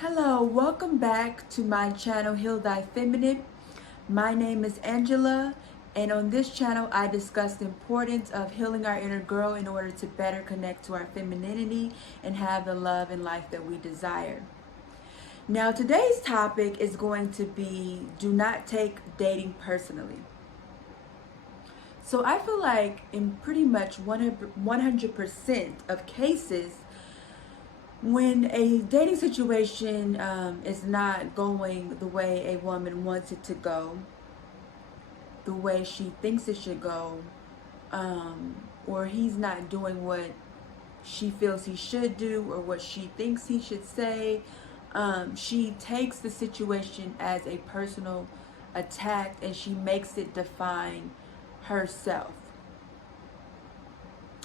Hello, welcome back to my channel Heal Thy Feminine. My name is Angela, and on this channel I discuss the importance of healing our inner girl in order to better connect to our femininity and have the love and life that we desire. Now today's topic is going to be do not take dating personally. So I feel like in pretty much 100% of cases, when a dating situation is not going the way a woman wants it to go, the way she thinks it should go, or he's not doing what she feels he should do or what she thinks he should say, she takes the situation as a personal attack and she makes it define herself.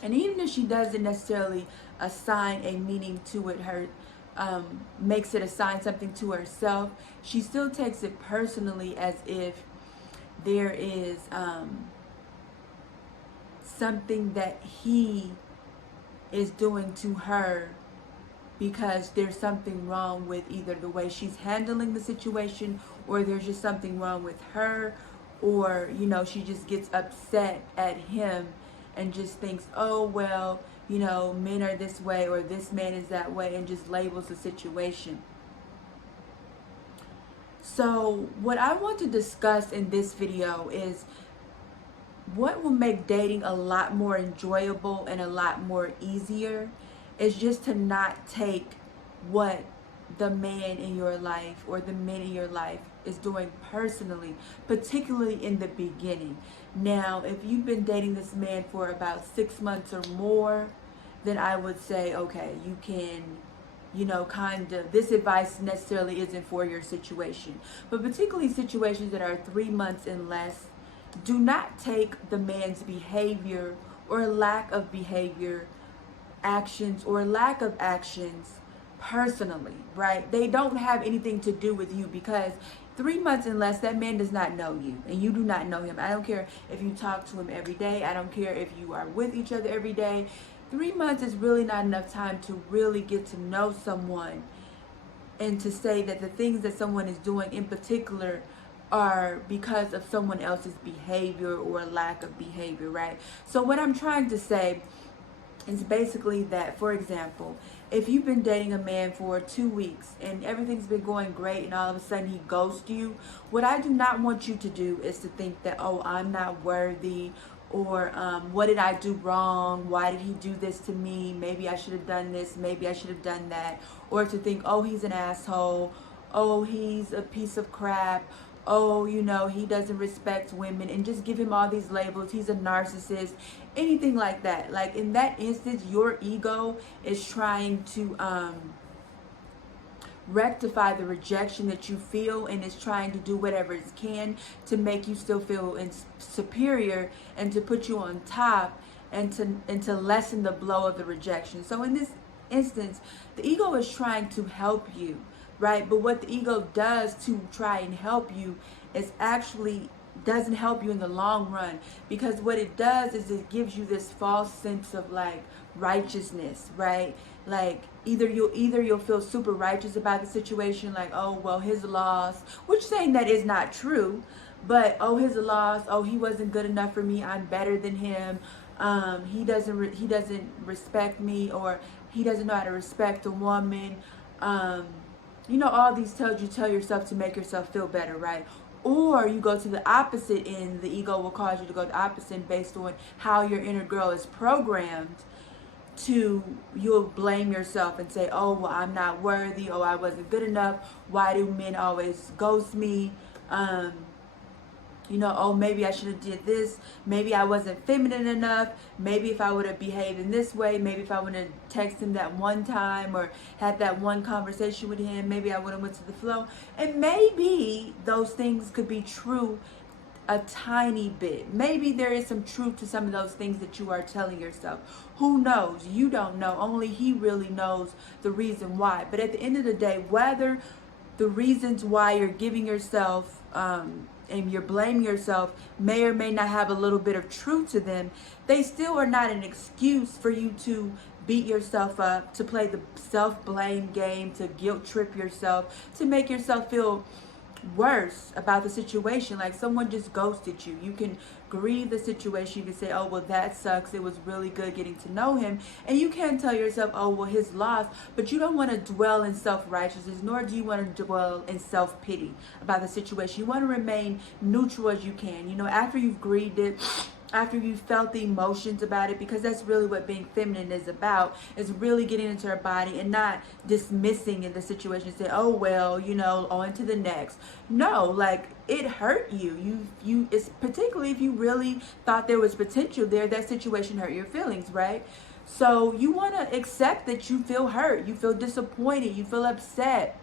And even if she doesn't necessarily assign a meaning to it, makes it assign something to herself, she still takes it personally as if there is something that he is doing to her because there's something wrong with either the way she's handling the situation, or there's just something wrong with her, or she just gets upset at him and just thinks, oh well, men are this way or this man is that way, and just labels the situation. So what I want to discuss in this video is what will make dating a lot more enjoyable and a lot more easier is just to not take what the man in your life or the men in your life is doing personally, particularly in the beginning. Now, if you've been dating this man for about 6 months or more, then I would say, okay, you can, this advice necessarily isn't for your situation. But particularly situations that are 3 months and less, do not take the man's behavior or lack of behavior, actions or lack of actions personally, right? They don't have anything to do with you, because 3 months and less, that man does not know you and you do not know him. I don't care if you talk to him every day. I don't care if you are with each other every day. 3 months is really not enough time to really get to know someone and to say that the things that someone is doing in particular are because of someone else's behavior or lack of behavior, right? So what I'm trying to say is basically that, for example, if you've been dating a man for 2 weeks and everything's been going great and all of a sudden he ghosts you, what I do not want you to do is to think that, oh, I'm not worthy, or what did I do wrong? Why did he do this to me? Maybe I should have done this. Maybe I should have done that. Or to think, oh, he's an asshole. Oh, he's a piece of crap. Oh, he doesn't respect women, and just give him all these labels. He's a narcissist, anything like that. Like in that instance, your ego is trying to rectify the rejection that you feel, and is trying to do whatever it can to make you still feel superior and to put you on top, and to lessen the blow of the rejection. So in this instance, the ego is trying to help you, right? But what the ego does to try and help you is actually doesn't help you in the long run, because what it does is it gives you this false sense of like righteousness, right? Like either you'll feel super righteous about the situation, like, oh well, his loss, which saying that is not true, but oh, his loss, oh, he wasn't good enough for me, I'm better than him, he doesn't respect me, or he doesn't know how to respect a woman, all these tell yourself to make yourself feel better, right? Or you go to the opposite end. The ego will cause you to go the opposite based on how your inner girl is programmed to, you'll blame yourself and say, oh, well, I'm not worthy. Oh, I wasn't good enough. Why do men always ghost me? Oh, maybe I should have did this. Maybe I wasn't feminine enough. Maybe if I would have behaved in this way, maybe if I would have texted him that one time or had that one conversation with him, maybe I would have went to the flow. And maybe those things could be true a tiny bit. Maybe there is some truth to some of those things that you are telling yourself. Who knows? You don't know. Only he really knows the reason why. But at the end of the day, whether the reasons why you're giving yourself and you're blaming yourself may or may not have a little bit of truth to them, they still are not an excuse for you to beat yourself up, to play the self-blame game, to guilt trip yourself, to make yourself feel worse about the situation. Like someone just ghosted you. You can grieve the situation. You can say, oh, well, that sucks. It was really good getting to know him. And you can tell yourself, oh, well, his loss. But you don't want to dwell in self-righteousness, nor do you want to dwell in self-pity about the situation. You want to remain neutral as you can. You know, after you've grieved it, after you felt the emotions about it, because that's really what being feminine is about, is really getting into her body and not dismissing in the situation and say, oh, well, you know, on to the next. No, like, it hurt you. It's particularly if you really thought there was potential there, that situation hurt your feelings, right? So you want to accept that you feel hurt, you feel disappointed, you feel upset,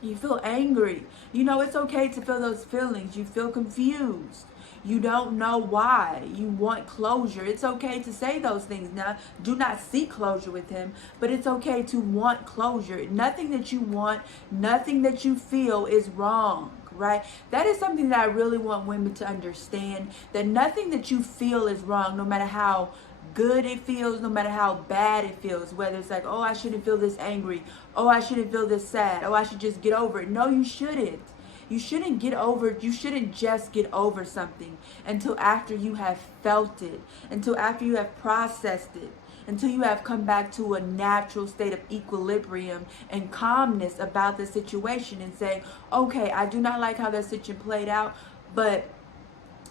you feel angry. You know, it's okay to feel those feelings. You feel confused. You don't know why. You want closure. It's okay to say those things. Now, do not seek closure with him, but it's okay to want closure. Nothing that you want, nothing that you feel is wrong, right? That is something that I really want women to understand, that nothing that you feel is wrong, no matter how good it feels, no matter how bad it feels. Whether it's like, oh, I shouldn't feel this angry, oh, I shouldn't feel this sad, oh, I should just get over it. No, you shouldn't. You shouldn't just get over something until after you have felt it, until after you have processed it, until you have come back to a natural state of equilibrium and calmness about the situation and say, okay, I do not like how that situation played out, but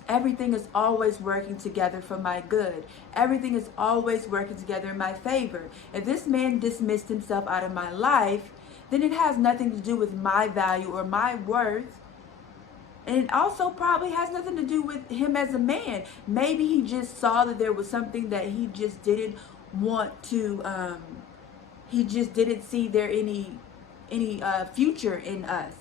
everything is always working together for my good. Everything is always working together in my favor. If this man dismissed himself out of my life, then it has nothing to do with my value or my worth. And it also probably has nothing to do with him as a man. Maybe he just saw that there was something that he just didn't want to, he just didn't see there any future in us.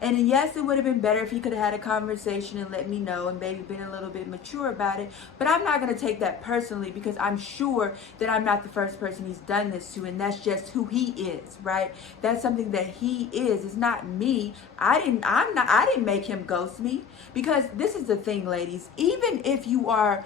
And yes, it would have been better if he could have had a conversation and let me know and maybe been a little bit mature about it. But I'm not going to take that personally, because I'm sure that I'm not the first person he's done this to, and that's just who he is, right? That's something that he is. It's not me. I didn't make him ghost me. Because this is the thing, ladies. Even if you are,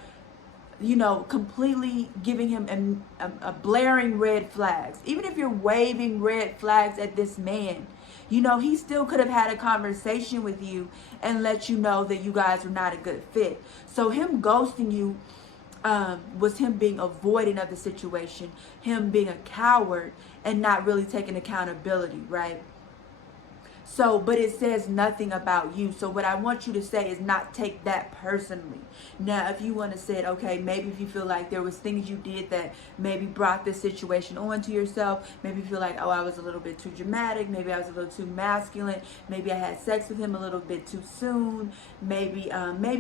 you know, completely giving him a blaring red flags, even if you're waving red flags at this man, you know, he still could have had a conversation with you and let you know that you guys were not a good fit. So him ghosting you was him being avoidant of the situation, him being a coward and not really taking accountability, right? So, but it says nothing about you. So what I want you to say is not take that personally. Now, if you want to say it, okay, maybe if you feel like there was things you did that maybe brought this situation onto yourself, maybe you feel like, oh, I was a little bit too dramatic, maybe I was a little too masculine, maybe I had sex with him a little bit too soon, maybe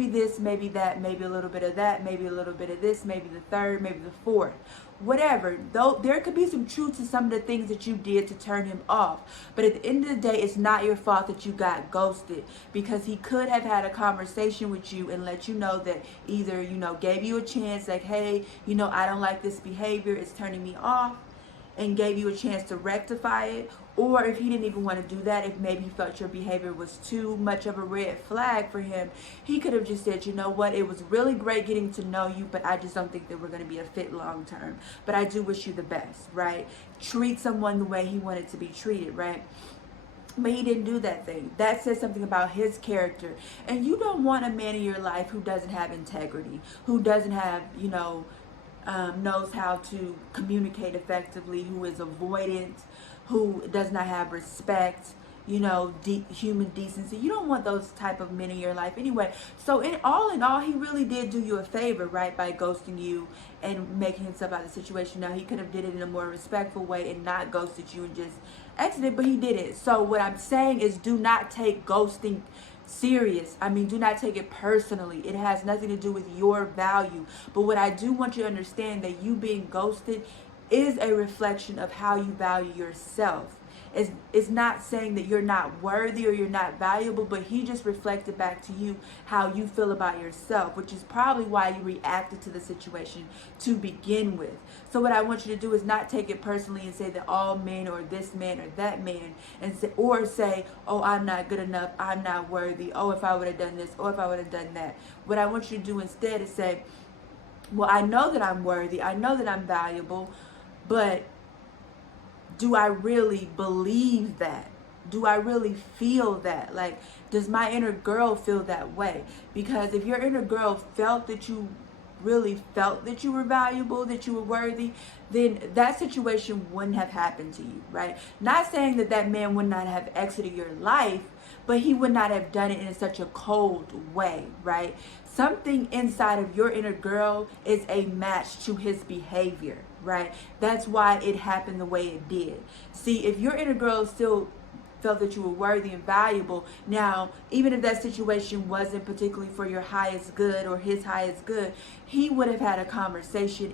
this, maybe that, maybe a little bit of that, maybe a little bit of this, maybe the third, maybe the fourth. Whatever, though there could be some truth to some of the things that you did to turn him off, but at the end of the day, it's not your fault that you got ghosted, because he could have had a conversation with you and let you know that either, you know, gave you a chance, like, hey, you know, I don't like this behavior, it's turning me off, and gave you a chance to rectify it. Or if he didn't even want to do that, if maybe he felt your behavior was too much of a red flag for him, he could have just said, you know what, it was really great getting to know you, but I just don't think that we're going to be a fit long term. But I do wish you the best, right? Treat someone the way he wanted to be treated, right? But he didn't do that thing. That says something about his character. And you don't want a man in your life who doesn't have integrity, who doesn't have, you know, knows how to communicate effectively, who is avoidant, who does not have respect, you know, human decency. You don't want those type of men in your life anyway. So in all, he really did do you a favor, right, by ghosting you and making himself out of the situation. Now, he could have did it in a more respectful way and not ghosted you and just exited, but he did it. So what I'm saying is, do not take ghosting serious. I mean, do not take it personally. It has nothing to do with your value. But what I do want you to understand, that you being ghosted is a reflection of how you value yourself. It's not saying that you're not worthy or you're not valuable, but he just reflected back to you how you feel about yourself, which is probably why you reacted to the situation to begin with. So what I want you to do is not take it personally and say that all men or this man or that man, and say, oh, I'm not good enough, I'm not worthy, oh, if I would have done this, or if I would have done that. What I want you to do instead is say, well, I know that I'm worthy, I know that I'm valuable, But do I really believe that? Do I really feel that? Like, does my inner girl feel that way? Because if your inner girl felt that you really felt that you were valuable, that you were worthy, then that situation wouldn't have happened to you, right? Not saying that that man would not have exited your life, but he would not have done it in such a cold way, right? Something inside of your inner girl is a match to his behavior, right? That's why it happened the way it did. See, if your inner girl still felt that you were worthy and valuable, now, even if that situation wasn't particularly for your highest good or his highest good, he would have had a conversation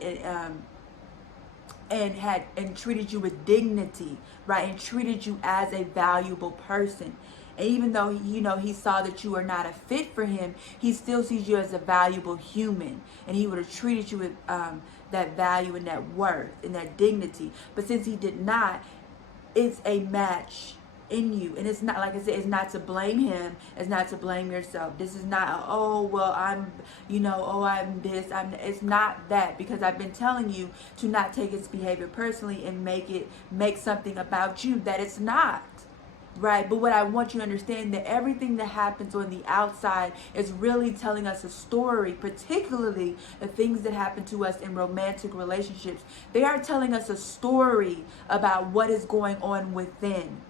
and treated you with dignity, right? And treated you as a valuable person. And even though he saw that you are not a fit for him, he still sees you as a valuable human, and he would have treated you with that value and that worth and that dignity. But since he did not, it's a match in you. And it's not, like I said, it's not to blame him, it's not to blame yourself. This is not oh well I'm I'm this, it's not that, because I've been telling you to not take his behavior personally and make something about you that it's not. Right? But what I want you to understand, that everything that happens on the outside is really telling us a story, particularly the things that happen to us in romantic relationships. They are telling us a story about what is going on within.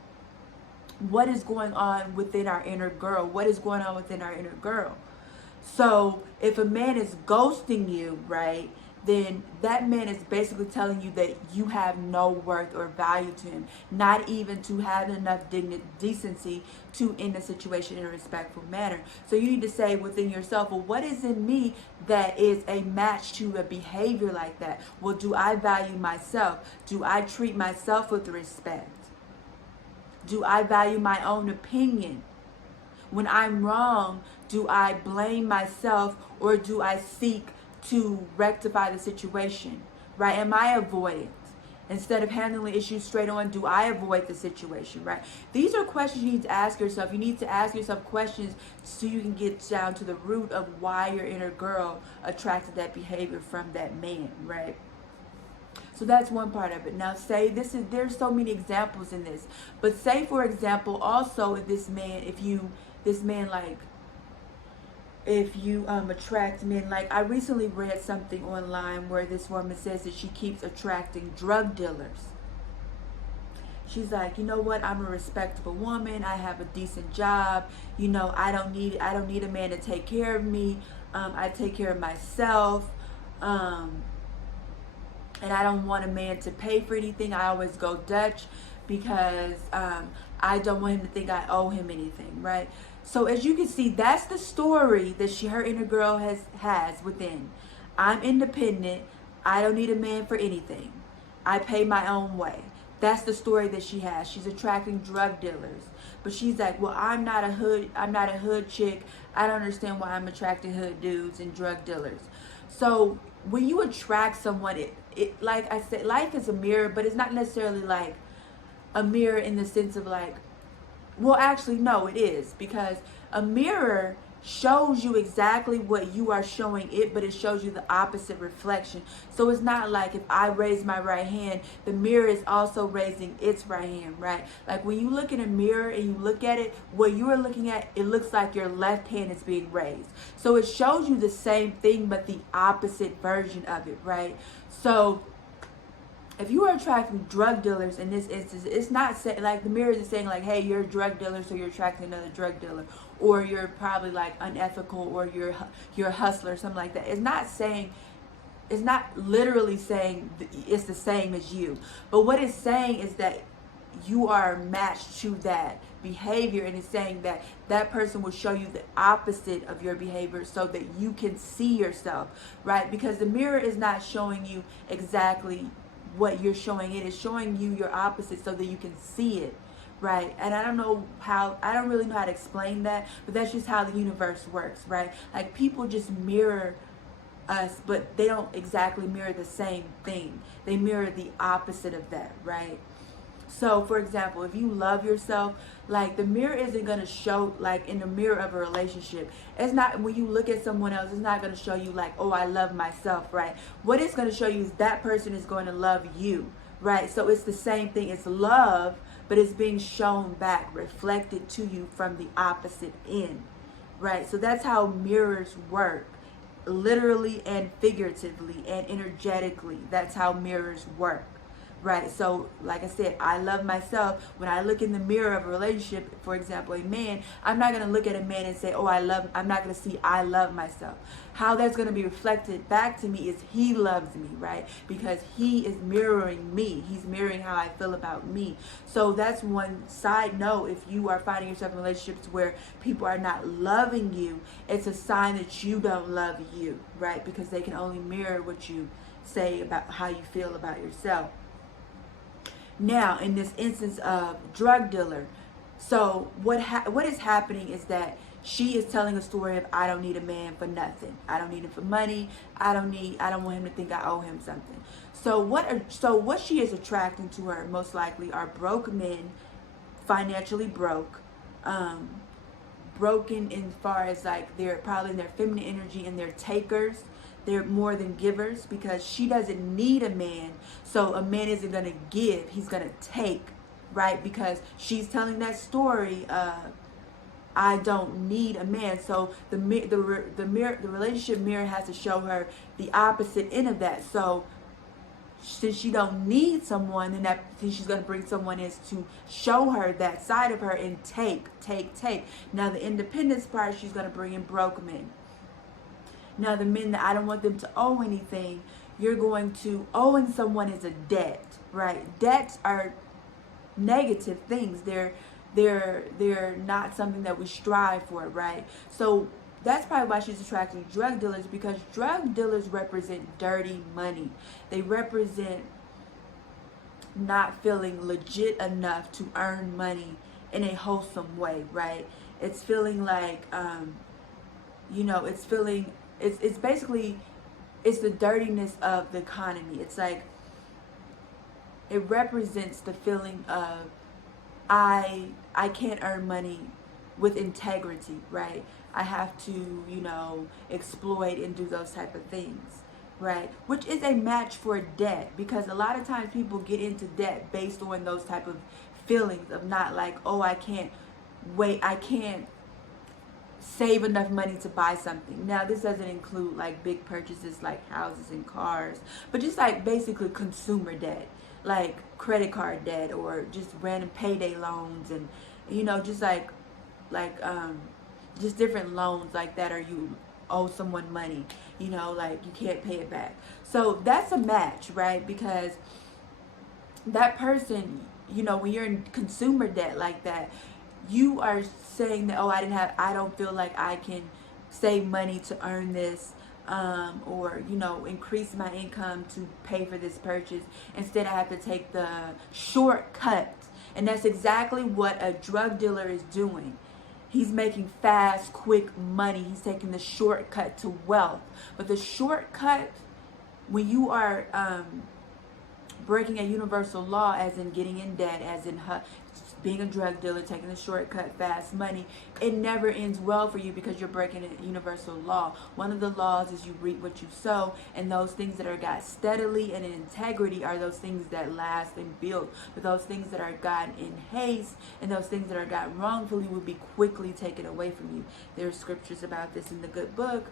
What is going on within our inner girl? What is going on within our inner girl? So if a man is ghosting you, right, then that man is basically telling you that you have no worth or value to him, not even to have enough decency to end the situation in a respectful manner. So you need to say within yourself, well, what is in me that is a match to a behavior like that? Well, do I value myself? Do I treat myself with respect? Do I value my own opinion? When I'm wrong, do I blame myself, or do I seek to rectify the situation? Right? Am I avoidant? Instead of handling issues straight on, do I avoid the situation? Right? These are questions you need to ask yourself. You need to ask yourself questions so you can get down to the root of why your inner girl attracted that behavior from that man, right? So that's one part of it. Now say there's so many examples in this, but say for example also if you attract men, like I recently read something online where this woman says that she keeps attracting drug dealers. She's like, you know what, I'm a respectable woman, I have a decent job, I don't need a man to take care of me, I take care of myself, and I don't want a man to pay for anything. I always go Dutch because I don't want him to think I owe him anything, right? So as you can see, that's the story that her inner girl has within. I'm independent. I don't need a man for anything. I pay my own way. That's the story that she has. She's attracting drug dealers. But she's like, well, I'm not a hood chick. I don't understand why I'm attracting hood dudes and drug dealers. So when you attract someone, it like I said, life is a mirror, but it's not necessarily like a mirror in the sense of like, well, actually, no, it is, because a mirror shows you exactly what you are showing it, but it shows you the opposite reflection. So it's not like if I raise my right hand, the mirror is also raising its right hand, right? Like when you look in a mirror and you look at it, what you are looking at, it looks like your left hand is being raised. So it shows you the same thing, but the opposite version of it, right? So if you are attracting drug dealers in this instance, it's not saying like the mirror is saying like, hey, you're a drug dealer, so you're attracting another drug dealer, or you're probably like unethical, or you're a hustler or something like that. It's not literally saying it's the same as you, but what it's saying is that you are matched to that behavior, and it's saying that that person will show you the opposite of your behavior so that you can see yourself, right? Because the mirror is not showing you exactly what you're showing, it is showing you your opposite so that you can see it, right? And I don't really know how to explain that, but that's just how the universe works, right? Like people just mirror us, but they don't exactly mirror the same thing. They mirror the opposite of that, right? So, for example, if you love yourself, like the mirror isn't going to show, like in the mirror of a relationship, it's not, when you look at someone else, it's not going to show you like, oh, I love myself, right? What it's going to show you is that person is going to love you, right? So it's the same thing. It's love, but it's being shown back, reflected to you from the opposite end, right? So that's how mirrors work, literally and figuratively and energetically. That's how mirrors work. Right. So, like I said, I love myself. When I look in the mirror of a relationship, for example, a man, I'm not going to look at a man and say, oh, I'm not going to see, I love myself. How that's going to be reflected back to me is he loves me, right? Because he is mirroring me. He's mirroring how I feel about me. So that's one side note. If you are finding yourself in relationships where people are not loving you, it's a sign that you don't love you, right? Because they can only mirror what you say about how you feel about yourself. Now, in this instance of drug dealer, so what is happening is that she is telling a story of, I don't need a man for nothing. I don't need him for money. I don't want him to think I owe him something. So what she is attracting to her most likely are broke men, financially broke, broken in far as like they're probably in their feminine energy and they're takers. They're more than givers because she doesn't need a man. So a man isn't going to give, he's going to take, right? Because she's telling that story of, I don't need a man. So the relationship mirror has to show her the opposite end of that. So since she don't need someone, then she's going to bring someone in to show her that side of her and take. Now the independence part, she's going to bring in broke men. Now the men that I don't want them to owe anything, you're going to, owing someone is a debt, right? Debts are negative things. They're not something that we strive for, right? So that's probably why she's attracting drug dealers, because drug dealers represent dirty money. They represent not feeling legit enough to earn money in a wholesome way, right? It's feeling like, it's basically, it's the dirtiness of the economy. It's like, it represents the feeling of, I can't earn money with integrity, right? I have to, exploit and do those type of things, right? Which is a match for debt, because a lot of times people get into debt based on those type of feelings of not like, oh, I can't save enough money to buy something. Now, this doesn't include like big purchases like houses and cars, but just like basically consumer debt, like credit card debt or just random payday loans, and just just different loans like that, or you owe someone money, like you can't pay it back. So that's a match, right? Because that person, when you're in consumer debt like that, you are saying that, oh, I don't feel like I can save money to earn this, or increase my income to pay for this purchase. Instead, I have to take the shortcut, and that's exactly what a drug dealer is doing. He's making fast, quick money. He's taking the shortcut to wealth. But the shortcut, when you are breaking a universal law, as in getting in debt, as in being a drug dealer, taking the shortcut, fast money, it never ends well for you, because you're breaking a universal law. One of the laws is you reap what you sow, and those things that are got steadily and in integrity are those things that last and build. But those things that are gotten in haste and those things that are gotten wrongfully will be quickly taken away from you. There are scriptures about this in the good book.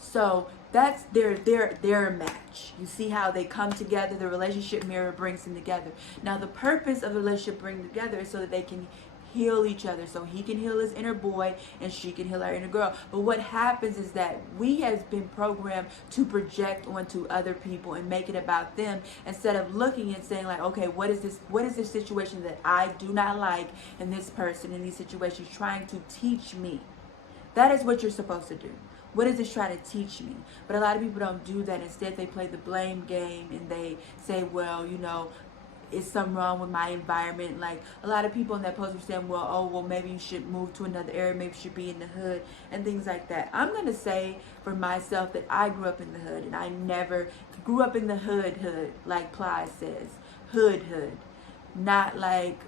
So that's their match. You see how they come together. The relationship mirror brings them together. Now the purpose of the relationship bringing together is so that they can heal each other. So he can heal his inner boy and she can heal her inner girl. But what happens is that we have been programmed to project onto other people and make it about them, instead of looking and saying like, okay, what is this situation that I do not like in this person, in these situations, trying to teach me? That is what you're supposed to do. What is this trying to teach me? But a lot of people don't do that. Instead, they play the blame game and they say, well, is something wrong with my environment? Like a lot of people in that post are saying, well, maybe you should move to another area, maybe you should be in the hood and things like that. I'm going to say for myself that I grew up in the hood, and I never grew up in the hood, like Ply says. hood, not like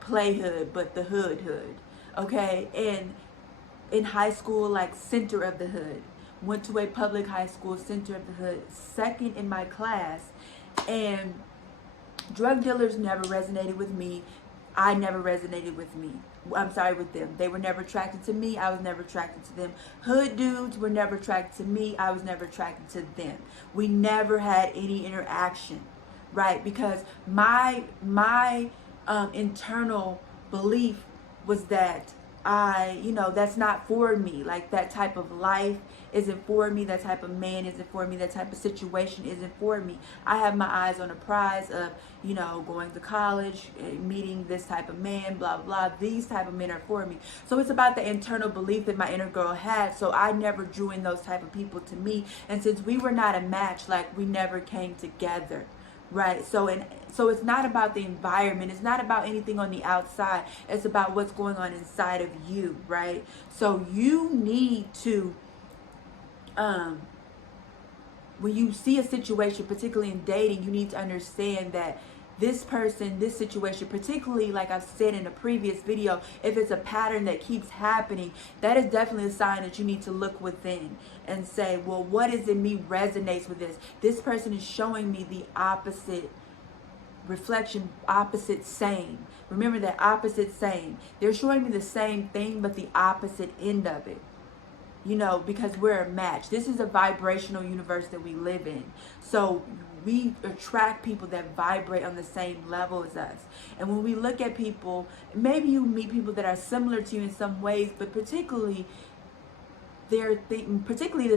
play hood, but the hood, okay? And in high school, like center of the hood. Went to a public high school, center of the hood, second in my class. And drug dealers never resonated with me. I never resonated with me. I'm sorry, with them. They were never attracted to me. I was never attracted to them. Hood dudes were never attracted to me. I was never attracted to them. We never had any interaction, right? Because my internal belief was that that's not for me. Like, that type of life isn't for me. That type of man isn't for me. That type of situation isn't for me. I have my eyes on a prize of, going to college, meeting this type of man, blah, blah. These type of men are for me. So it's about the internal belief that my inner girl had. So I never drew in those type of people to me. And since we were not a match, like, we never came together. Right. So it's not about the environment. It's not about anything on the outside. It's about what's going on inside of you. Right. So you need to, when you see a situation, particularly in dating, you need to understand that this person, this situation, particularly like I've said in a previous video, if it's a pattern that keeps happening, that is definitely a sign that you need to look within and say, well, what is in me resonates with this? This person is showing me the opposite reflection, opposite same. Remember that opposite same. They're showing me the same thing, but the opposite end of it. Because we're a match. This is a vibrational universe that we live in. So we attract people that vibrate on the same level as us. And when we look at people, maybe you meet people that are similar to you in some ways, but particularly the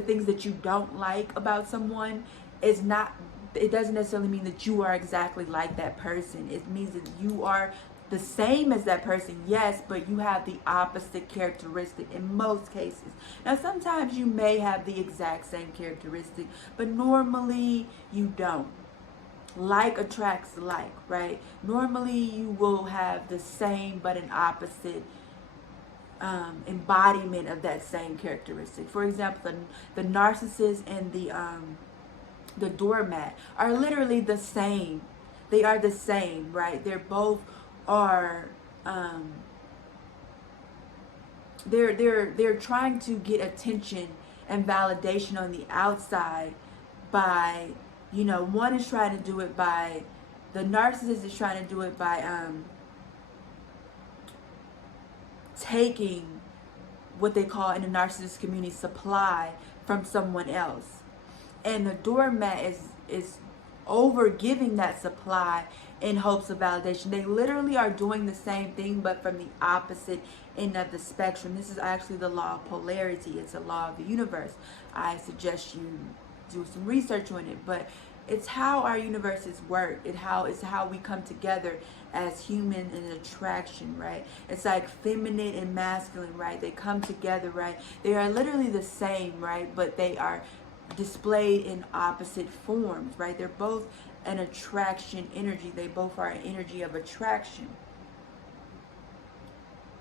things that you don't like about someone it doesn't necessarily mean that you are exactly like that person. It means that you are the same as that person, yes, but you have the opposite characteristic in most cases. Now, sometimes you may have the exact same characteristic, but normally you don't. Like attracts like, right? Normally you will have the same but an opposite embodiment of that same characteristic. For example, the narcissist and the doormat are literally the same. They are the same, right? They're both are they're trying to get attention and validation on the outside by, one is trying to do it by, the narcissist is trying to do it by taking what they call in the narcissist community supply from someone else. And the doormat is over giving that supply in hopes of validation. They literally are doing the same thing, but from the opposite end of the spectrum. This is actually the law of polarity. It's a law of the universe. I suggest you do some research on it, but it's how our universes work. It's how we come together as human in attraction, right? It's like feminine and masculine, right? They come together, right? They are literally the same, right? But they are displayed in opposite forms, right? They're both an attraction energy. They both are an energy of attraction.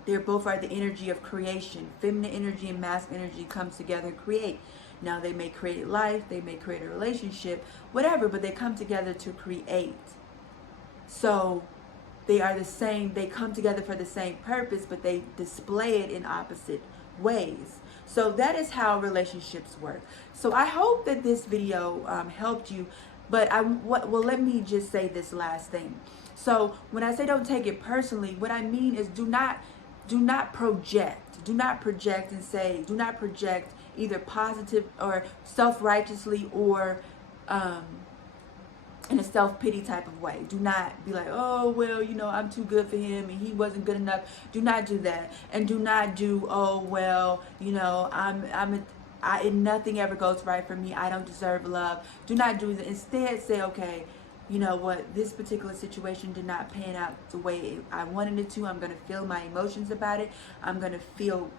They both are the energy of creation. Feminine energy and masculine energy comes together and create. Now, they may create life, they may create a relationship, whatever, but they come together to create. So they are the same, they come together for the same purpose, but they display it in opposite ways. So that is how relationships work. So I hope that this video helped you, but let me just say this last thing. So when I say don't take it personally, what I mean is do not project. Do not project and say, do not project either positive or self-righteously or in a self-pity type of way. Do not be like, oh, well, I'm too good for him and he wasn't good enough. Do not do that. And do not do, oh, well, nothing ever goes right for me. I don't deserve love. Do not do that. Instead, say, okay, you know what, this particular situation did not pan out the way I wanted it to. I'm going to feel my emotions about it. I'm going to feel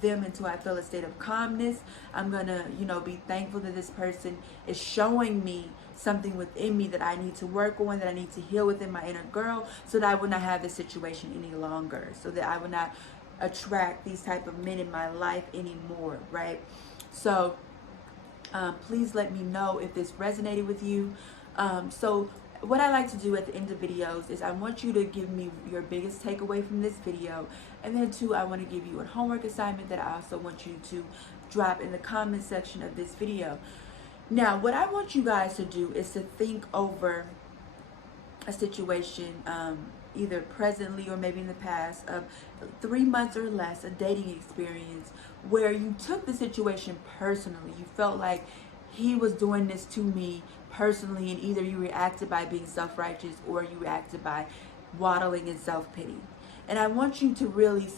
them until I feel a state of calmness. I'm going to, be thankful that this person is showing me something within me that I need to work on, that I need to heal within my inner girl, so that I will not have this situation any longer, so that I will not attract these type of men in my life anymore, right? So please let me know if this resonated with you. So what I like to do at the end of videos is I want you to give me your biggest takeaway from this video, and then two, I want to give you a homework assignment that I also want you to drop in the comment section of this video. Now, what I want you guys to do is to think over a situation, either presently or maybe in the past, of 3 months or less, a dating experience where you took the situation personally. You felt like he was doing this to me personally, and either you reacted by being self-righteous or you reacted by waddling in self-pity. And I want you to really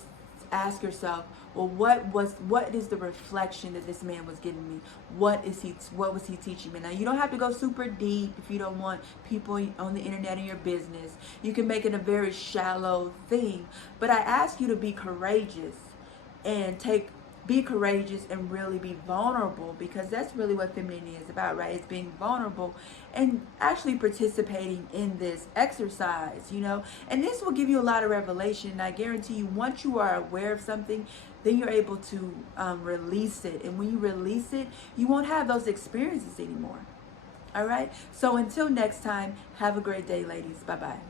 ask yourself, well, what is the reflection that this man was giving me? What was he teaching me? Now, you don't have to go super deep if you don't want people on the internet in your business. You can make it a very shallow thing, but I ask you to be courageous and be courageous and really be vulnerable, because that's really what femininity is about, right? It's being vulnerable and actually participating in this exercise, and this will give you a lot of revelation. And I guarantee you, once you are aware of something, then you're able to release it, and when you release it, you won't have those experiences anymore. All right, so until next time, have a great day, ladies. Bye bye.